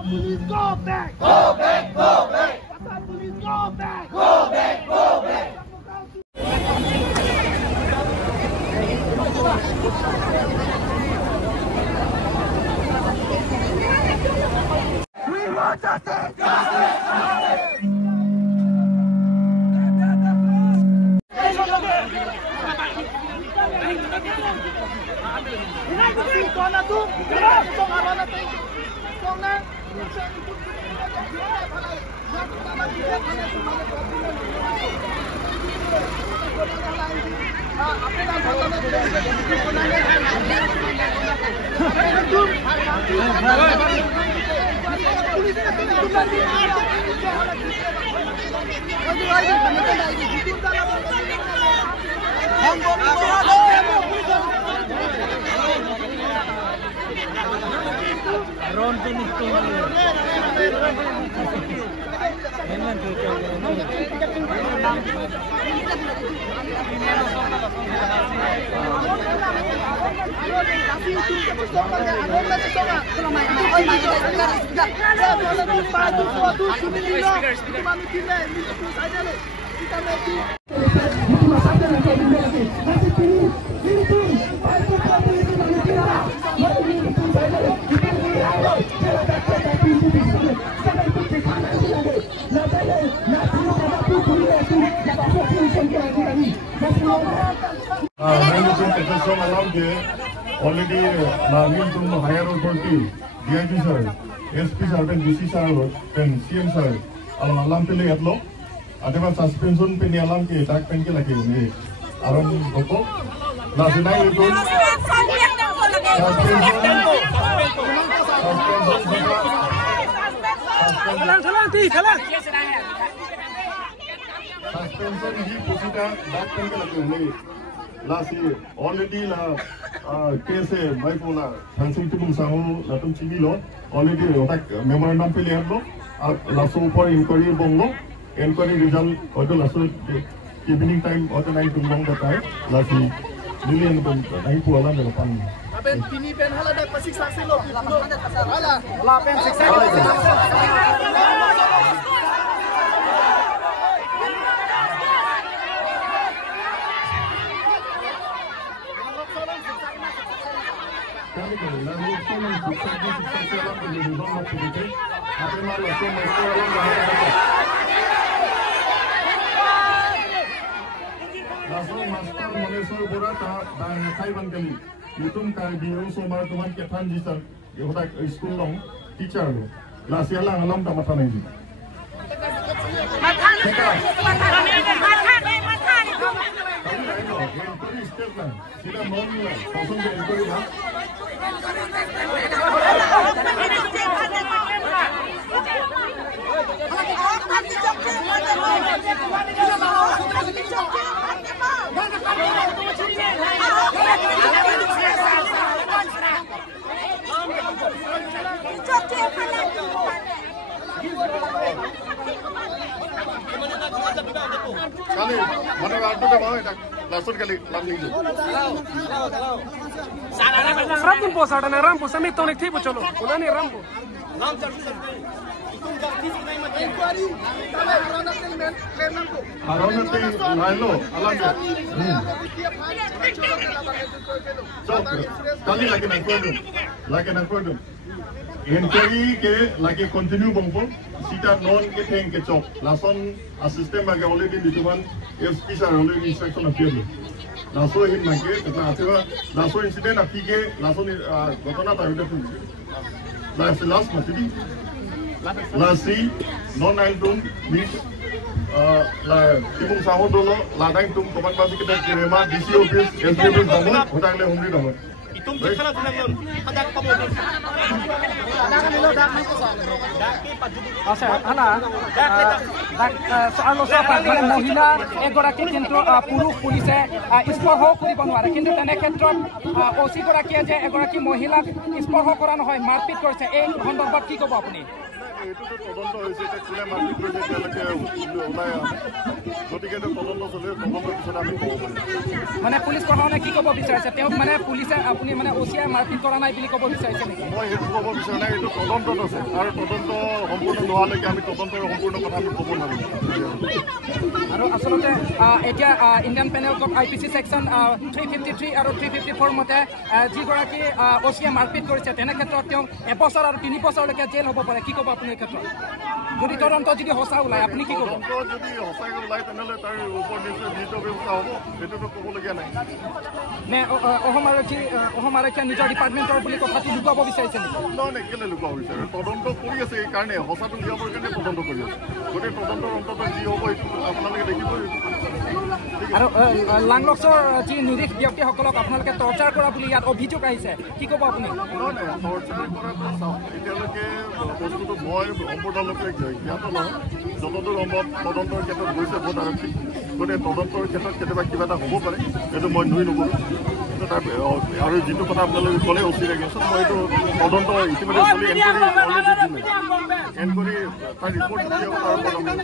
Police, go back! Go back! Go back! Police, go back! Go back! Go back! We want justice! Already to higher authority, DIG sir, SP sir, then DC sir, then CM sir, alam pili atlo, adeva suspension pini alam ke tak pen ke lagi ni, alam boko, nasi naik itu, suspension hi pusita tak pen ke lagi ni. Last year, already la case my phone Hansing Tum Samu Latum Chivilo, already memorandum Pilihan last for inquiry bongo, inquiry result or the last evening time or the night to long the time, last million night to alarm the fund. Pini pen hala dah pasik saksi lo. Hala, la pen saksi. Kali, mana waktu dah mau tak langsung kali lagi. Rampun po sada na rampu sami tonik thibu cholo. Kula ni rampu. Ram chal sir. Itum jati sik nahi mat inquiry. Tale harona te men claim namko. Harona te lailo alam ya. So, kali lagi nak kodum. Inquiry ke lagi continue bangpun. Sita non ke theng ke chok. Lason assistant bagi already dituan FP sir already instruction appear. Laso in nake kita ativa laso incident apike laso ni gotona tahu dah pun. Last mati lasi non nine ni la timung saho dolo la nine tum kapan pasti kita kirema DC office SP office bangun hutang le humri bangun. Itum dikala tunangon hadak pamodi. Hadak nilo dak ni kosa. Dak ki pajudu. Asa ana dak soalo sapa মানে মহিলা এগৰাকী কিন্তু পুৰুষ পুলিচে স্পৰ্শ কৰিব নোৱাৰে কিন্তু তেনে ক্ষেত্ৰত ওসি গৰাকীয়ে যে এগৰাকী মহিলাক স্পৰ্শ কৰা নহয় মাৰপিট কৰিছে এই সন্দৰ্ভত কি ক'ব আপুনি এইটোতো তদন্ত হৈছে এতিয়া কোনে মাৰপিট কৰিছে এতিয়ালৈকে ওলাই আহে গতিকে এইটো তদন্ত চলি তদন্তৰ পিছত আমি ক'ব পাৰিম মানে পুলিচ প্ৰশাসনে কি ক'ব বিচাৰিছে তেওঁক মানে পুলিচে আপুনি মানে অচিয়াই মাৰপিট কৰা নাই বুলি ক'ব বিচাৰিছে নেকি মই সেইটো ক'ব বিচৰা নাই এইটো তদন্তত আছে আৰু তদন্ত সম্পূৰ্ণ নোহোৱালৈকে আমি তদন্তৰ সম্পূৰ্ণ কথা আমি ক'ব নোৱাৰিম আৰু আচলতে এতিয়া Indian panel code IPC section 353 আৰু 354 মতে যিগৰাকী অচিয়াই মাৰপিট কৰিছে তেনে ক্ষেত্ৰত তেওঁ 1 বছৰ আৰু 3 বছৰলৈকে জেল হ'ব পাৰে কি ক'ব আপুনি এই ক্ষেত্ৰত যদি তদন্ত যদি সঁচা ওলায় আপুনি কি ক'ব তদন্ত যদি সঁচাকৈ ওলায় তেনেহ'লে তাৰ ওপৰত নিশ্চয় বিহিত ব্যৱস্থা হ'ব সেইটোতো ক'বলগীয়া নাই নে অসম আৰক্ষীয়ে নিজৰ ডিপাৰ্টমেণ্টৰ বুলি কথাটো লুকুৱাব বিচাৰিছে নেকি নহয় কেলৈ লুকুৱাব বিচাৰে তদন্ত কৰি আছে এইকাৰণে সঁচাটো উলিয়াবৰ কাৰণে তদন্ত কৰি আছে গতিকে তদন্তৰ অন্তত যি হ'ব এইটো আপোনালোকে দেখিবই আৰু লাংলক্সৰ যি নিৰীহ ব্যক্তিসকলক আপোনালোকে টৰ্চাৰ কৰা বুলি ইয়াত অভিযোগ আহিছে কি ক'ব আপুনি নহয় টৰ্চাৰ কৰাটো চাওক এতিয়ালৈকে বস্তুটো মই সম্পূৰ্ণৰূপে জ্ঞাত নহয় যতদূৰ সম্ভৱ তদন্তৰ ক্ষেত্ৰত গৈছে বহুত আৰক্ষী গতিকে তদন্তৰ ক্ষেত্ৰত কেতিয়াবা কিবা এটা হ'ব পাৰে সেইটো মই নুই নকৰোঁ আৰু যিটো কথা আপোনালোকে ক'লে অচিনাকি গেছত মই এইটো তদন্ত ইতিমধ্যে চলি এনকোৱাৰী তাৰ ৰিপৰ্ট দিয়ক তাৰ ওপৰত